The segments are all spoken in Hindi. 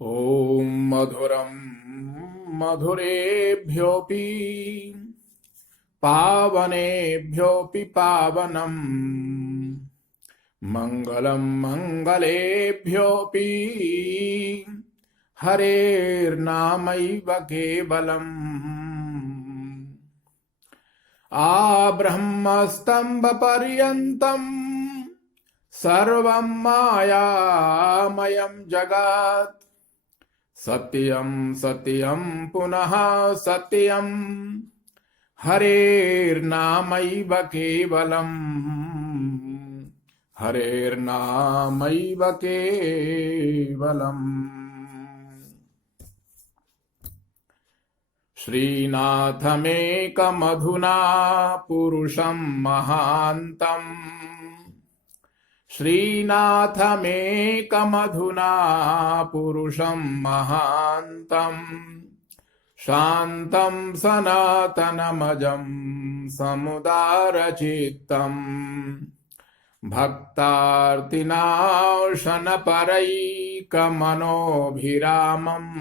ॐ मधुरं मधुरेभ्योऽपि पावनेभ्योऽपि पावनम् मङ्गलं मङ्गलेभ्योऽपि हरेर्नामैव केवलम् आब्रह्मस्तम्भपर्यन्तम् सर्वं मायामयं जगत् सत्यं सत्यं पुनः सत्यं हरेर्नामैव केवलम् हरेर्नामैव केवलम्। श्रीनाथमेकमधुना पुरुषं महान्तम् श्रीनाथमेकमधुना पुरुषं महान्तम् शान्तं सनातनमजं समुदारचित्तम् भक्तार्तिनाशनपरैकमनोभिरामम्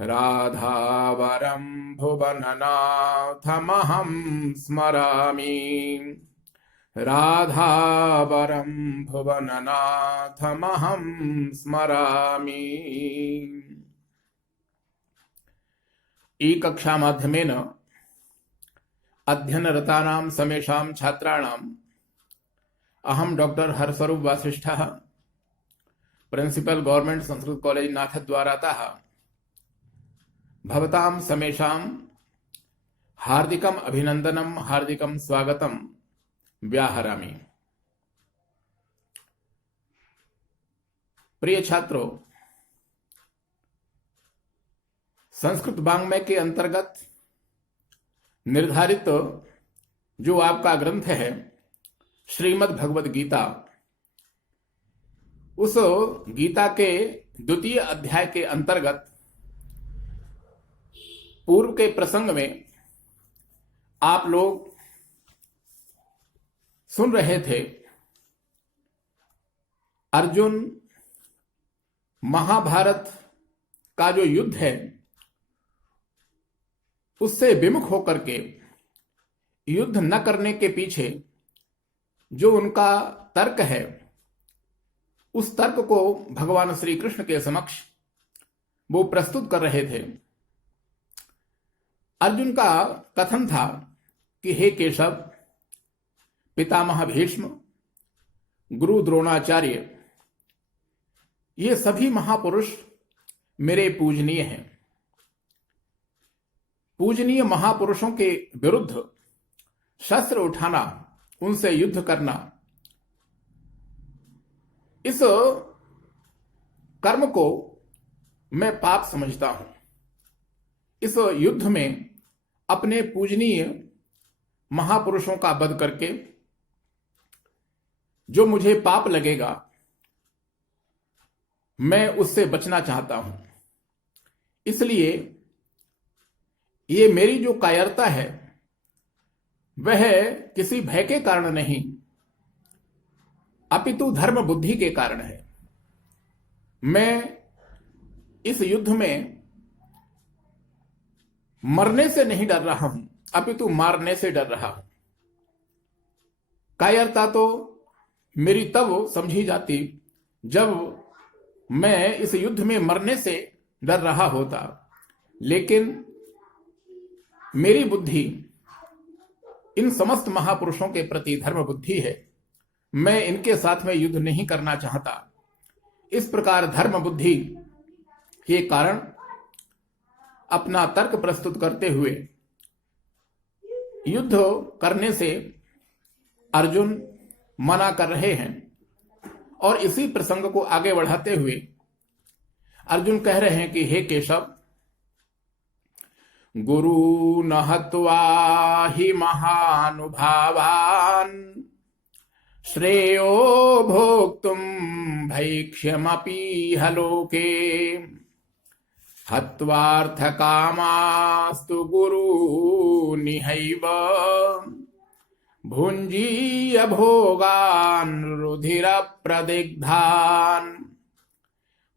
राधावरं भुवननाथमहं स्मरामि राधावरं भुवननाथमहं स्मरामि। ई कक्षा माध्यमेन अध्ययनरतानां समेषां छात्राणाम् अहं डॉक्टर हरस्वरूप वासिष्ठः प्रिंसिपल गवर्नमेंट संस्कृत कॉलेज नाथद्वारातः भवतां समेषां हार्दिकम् अभिनंदनं हार्दिकं स्वागतं व्याहरामि। प्रिय छात्रों, संस्कृत वाङ्मय के अंतर्गत निर्धारित जो आपका ग्रंथ है श्रीमद् भगवद गीता, उस गीता के द्वितीय अध्याय के अंतर्गत पूर्व के प्रसंग में आप लोग सुन रहे थे अर्जुन महाभारत का जो युद्ध है उससे विमुख होकर के युद्ध न करने के पीछे जो उनका तर्क है, उस तर्क को भगवान श्री कृष्ण के समक्ष वो प्रस्तुत कर रहे थे। अर्जुन का कथन था कि हे केशव, पितामह भीष्म, गुरु द्रोणाचार्य, ये सभी महापुरुष मेरे पूजनीय हैं। पूजनीय महापुरुषों के विरुद्ध शस्त्र उठाना, उनसे युद्ध करना, इस कर्म को मैं पाप समझता हूं। इस युद्ध में अपने पूजनीय महापुरुषों का वध करके जो मुझे पाप लगेगा, मैं उससे बचना चाहता हूं। इसलिए ये मेरी जो कायरता है वह किसी भय के कारण नहीं, अपितु धर्म बुद्धि के कारण है। मैं इस युद्ध में मरने से नहीं डर रहा हूं, अपितु मारने से डर रहा हूं। कायरता तो मेरी तब समझी जाती जब मैं इस युद्ध में मरने से डर रहा होता, लेकिन मेरी बुद्धि इन समस्त महापुरुषों के प्रति धर्म बुद्धि है। मैं इनके साथ में युद्ध नहीं करना चाहता। इस प्रकार धर्म बुद्धि के कारण अपना तर्क प्रस्तुत करते हुए युद्ध करने से अर्जुन मना कर रहे हैं। और इसी प्रसंग को आगे बढ़ाते हुए अर्जुन कह रहे हैं कि हे केशव, गुरु न हत्वा हि महानुभावान् श्रेयो भोक्तुं भैक्ष्यमपि लोके हत्वार्थकामास्तु गुरूनिहैव भुञ्जीय भोगान् रुधिरप्रदिग्धान्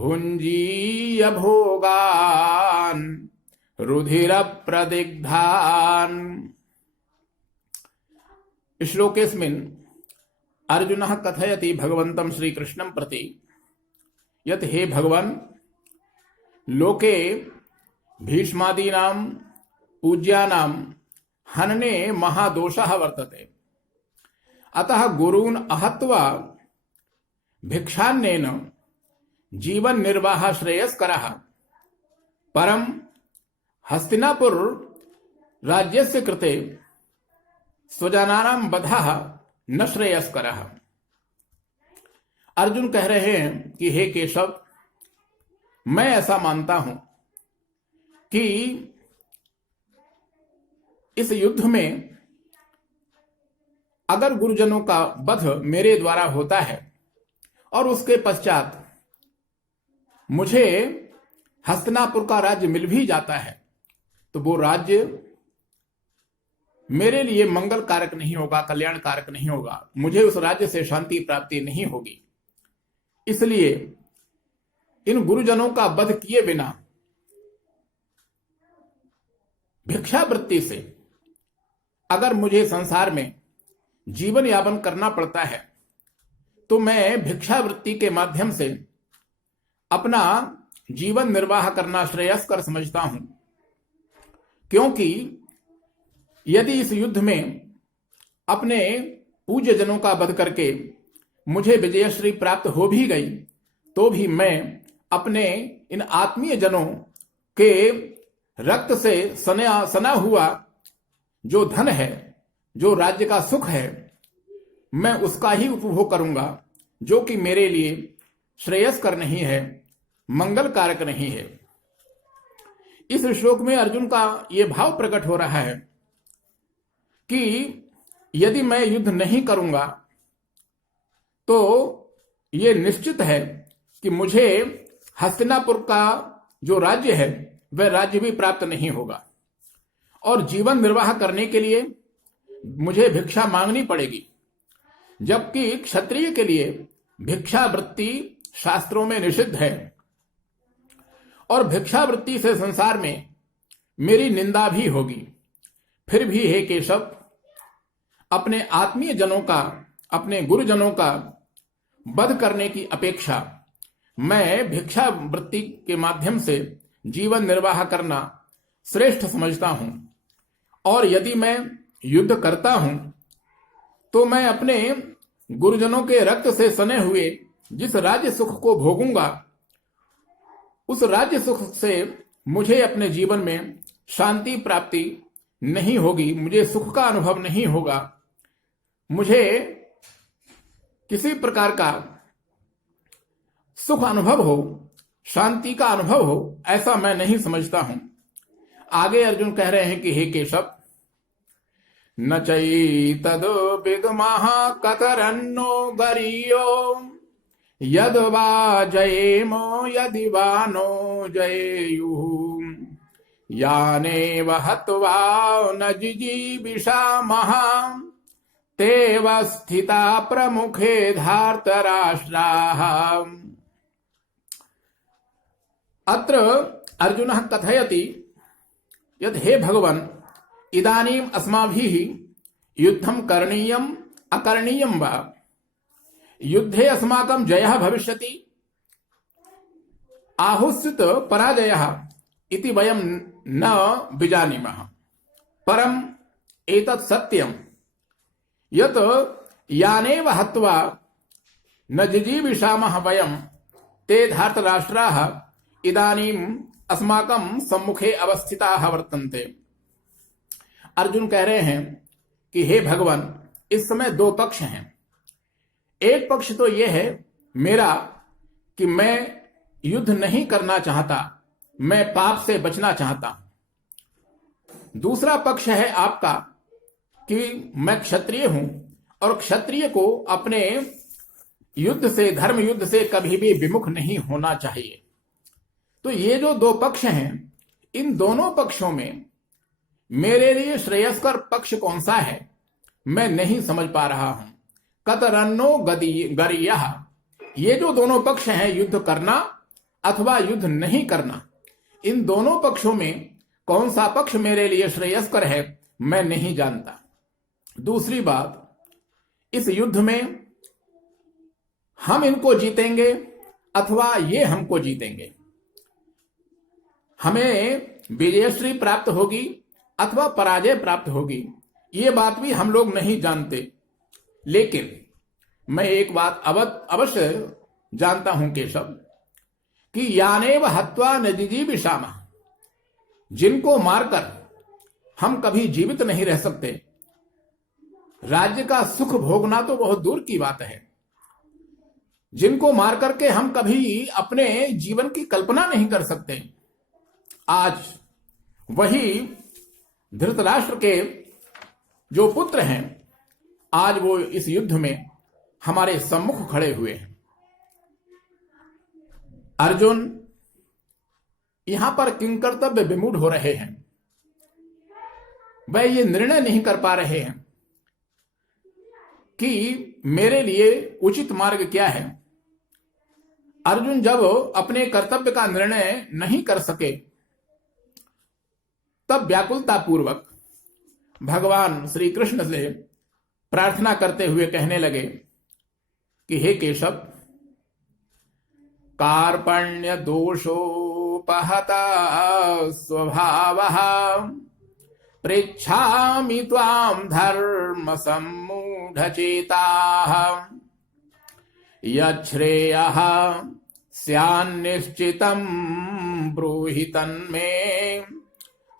भुञ्जीय भोगान् रुधिर प्रदिग्धान्। श्लोकेस्मिन् अर्जुनः कथयति भगवन्तं श्रीकृष्णं प्रति यत् हे भगवन्, लोके भीष्मादीनां पूज्यानां हनने महादोषः वर्तते। अतः गुरून् अहत्वा भिक्षान्नेन जीवन निर्वाह श्रेयस्करः। परं हस्तिनापुर राज्यस्य कृते स्वजनानां वधः न श्रेयस्करः। अर्जुन कह रहे हैं कि हे केशव, मैं ऐसा मानता हूं कि इस युद्ध में अगर गुरुजनों का वध मेरे द्वारा होता है और उसके पश्चात मुझे हस्तिनापुर का राज्य मिल भी जाता है, तो वो राज्य मेरे लिए मंगल कारक नहीं होगा, कल्याण कारक नहीं होगा। मुझे उस राज्य से शांति प्राप्ति नहीं होगी। इसलिए इन गुरुजनों का वध किए बिना भिक्षावृत्ति से अगर मुझे संसार में जीवन यापन करना पड़ता है, तो मैं भिक्षावृत्ति के माध्यम से अपना जीवन निर्वाह करना श्रेयस्कर समझता हूं। क्योंकि यदि इस युद्ध में अपने पूज्य जनों का वध करके मुझे विजयश्री प्राप्त हो भी गई, तो भी मैं अपने इन आत्मीय जनों के रक्त से सना हुआ जो धन है, जो राज्य का सुख है, मैं उसका ही उपभोग करूंगा, जो कि मेरे लिए श्रेयस्कर नहीं है, मंगल कारक नहीं है। इस श्लोक में अर्जुन का यह भाव प्रकट हो रहा है कि यदि मैं युद्ध नहीं करूंगा तो यह निश्चित है कि मुझे हस्तिनापुर का जो राज्य है वह राज्य भी प्राप्त नहीं होगा और जीवन निर्वाह करने के लिए मुझे भिक्षा मांगनी पड़ेगी। जबकि क्षत्रिय के लिए भिक्षावृत्ति शास्त्रों में निषिद्ध है और भिक्षावृत्ति से संसार में मेरी निंदा भी होगी। फिर भी हे केशव, अपने आत्मीय जनों का, अपने गुरुजनों का वध करने की अपेक्षा मैं भिक्षावृत्ति के माध्यम से जीवन निर्वाह करना श्रेष्ठ समझता हूं। और यदि मैं युद्ध करता हूं तो मैं अपने गुरुजनों के रक्त से सने हुए जिस राज्य सुख को भोगूंगा, उस राज्य सुख से मुझे अपने जीवन में शांति प्राप्ति नहीं होगी, मुझे सुख का अनुभव नहीं होगा, मुझे किसी प्रकार का सुख अनुभव हो, शांति का अनुभव हो, ऐसा मैं नहीं समझता हूं। आगे अर्जुन कह रहे हैं कि हे केशव, न चैतद् विद्मः कतरन्नो गरीयो यद् वा जयेम यदि वा नो जयेयुः यानेव हत्वा न जिजीविषामः तेव स्थिता प्रमुखे धार्तराष्ट्राः। अत्र अर्जुनः कथयति यत् हे भगवन्, इदानीम् अस्माभिः युद्धं करणीयम् अकरणीयं वा? युद्धे अस्माकं जयः भविष्यति आहुस्सित पराजयः इति वयं न विजानीमः। परम् एतत् सत्यं यत् यानेव हत्वा न जिजीविषामः वयं ते धार्तराष्ट्राः इदानीम् अस्माकं सम्मुखे अवस्थिताः वर्तन्ते। अर्जुन कह रहे हैं कि हे भगवान, इस समय दो पक्ष हैं। एक पक्ष तो यह है मेरा कि मैं युद्ध नहीं करना चाहता, मैं पाप से बचना चाहता हूं। दूसरा पक्ष है आपका कि मैं क्षत्रिय हूं और क्षत्रिय को अपने युद्ध से, धर्म युद्ध से कभी भी विमुख नहीं होना चाहिए। तो ये जो दो पक्ष हैं, इन दोनों पक्षों में मेरे लिए श्रेयस्कर पक्ष कौन सा है मैं नहीं समझ पा रहा हूं। कतरन्नो गरीयः, ये जो दोनों पक्ष हैं, युद्ध करना अथवा युद्ध नहीं करना, इन दोनों पक्षों में कौन सा पक्ष मेरे लिए श्रेयस्कर है मैं नहीं जानता। दूसरी बात, इस युद्ध में हम इनको जीतेंगे अथवा ये हमको जीतेंगे, हमें विजयश्री प्राप्त होगी अथवा पराजय प्राप्त होगी, ये बात भी हम लोग नहीं जानते। लेकिन मैं एक बात अवश्य जानता हूं केशव, कि यानेव हत्वा नजीजीविषामः, जिनको मारकर हम कभी जीवित नहीं रह सकते, राज्य का सुख भोगना तो बहुत दूर की बात है, जिनको मार करके हम कभी अपने जीवन की कल्पना नहीं कर सकते, आज वही धृतराष्ट्र के जो पुत्र हैं, आज वो इस युद्ध में हमारे सम्मुख खड़े हुए हैं। अर्जुन यहां पर किंकर्तव्य विमूढ़ हो रहे हैं, वह ये निर्णय नहीं कर पा रहे हैं कि मेरे लिए उचित मार्ग क्या है। अर्जुन जब अपने कर्तव्य का निर्णय नहीं कर सके, तब व्याकुलता पूर्वक भगवान श्री कृष्ण से प्रार्थना करते हुए कहने लगे कि हे केशव, कार्पण्य दोषोपहता स्वभावः पृच्छामि त्वां धर्म सम्मूढचेताः यच्छ्रेयः स्यान्निश्चितं ब्रूहि तन्मे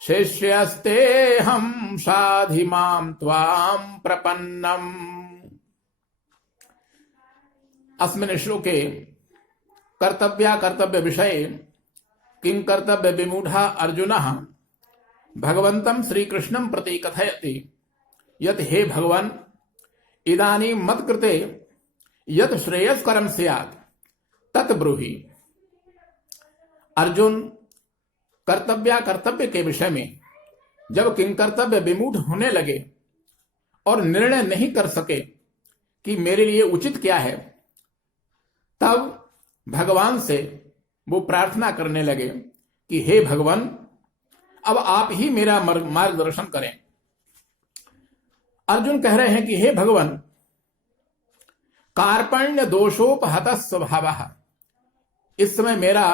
शिष्यस्तेऽहं साधि मां त्वां प्रपन्नम्। अस्मिन् श्लोके कर्तव्य विषये किं कर्तव्य विमूढ़ा अर्जुनः भगवन्तं श्रीकृष्णं प्रति कथयति यत् हे भगवान्, इदानीं मत्कृते यत् श्रेयस्करं स्यात् तत् ब्रूहि। अर्जुन कर्तव्य के विषय में जब किं कर्तव्य विमूढ़ होने लगे और निर्णय नहीं कर सके कि मेरे लिए उचित क्या है, तब भगवान से वो प्रार्थना करने लगे कि हे भगवान, अब आप ही मेरा मार्गदर्शन करें। अर्जुन कह रहे हैं कि हे भगवान, कार्पण्य दोषोपहत स्वभावः, इस समय मेरा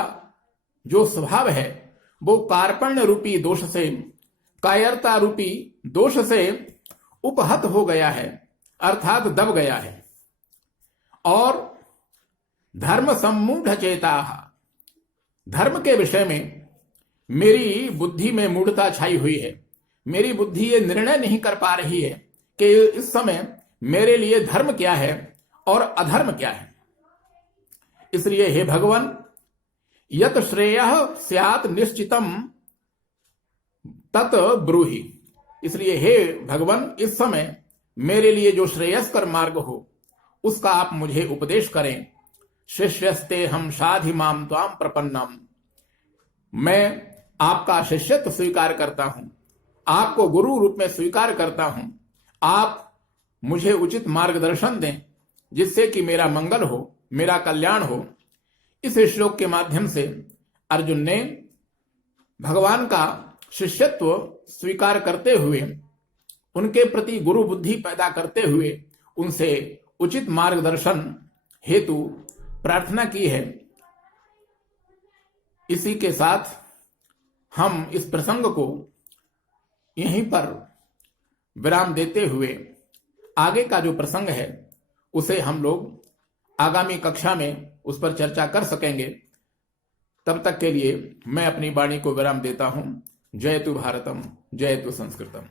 जो स्वभाव है वो कार्पण्य रूपी दोष से, कायरता रूपी दोष से उपहत हो गया है, अर्थात दब गया है। और धर्म सम्मूढ़ चेताः, धर्म के विषय में मेरी बुद्धि में मूढ़ता छाई हुई है। मेरी बुद्धि ये निर्णय नहीं कर पा रही है कि इस समय मेरे लिए धर्म क्या है और अधर्म क्या है। इसलिए हे भगवान, यत् श्रेयः स्यात् निश्चितम तत् ब्रूहि, इसलिए हे भगवान, इस समय मेरे लिए जो श्रेयस्कर मार्ग हो उसका आप मुझे उपदेश करें। शिष्यस्ते हम साधि माम त्वाम प्रपन्नम, मैं आपका शिष्यत्व स्वीकार करता हूं, आपको गुरु रूप में स्वीकार करता हूं। आप मुझे उचित मार्गदर्शन दें जिससे कि मेरा मंगल हो, मेरा कल्याण हो। इस श्लोक के माध्यम से अर्जुन ने भगवान का शिष्यत्व स्वीकार करते हुए, उनके प्रति गुरु बुद्धि पैदा करते हुए उनसे उचित मार्गदर्शन हेतु प्रार्थना की है। इसी के साथ हम इस प्रसंग को यहीं पर विराम देते हुए आगे का जो प्रसंग है उसे हम लोग आगामी कक्षा में उस पर चर्चा कर सकेंगे। तब तक के लिए मैं अपनी वाणी को विराम देता हूं। जयतु भारतम, जयतु संस्कृतम।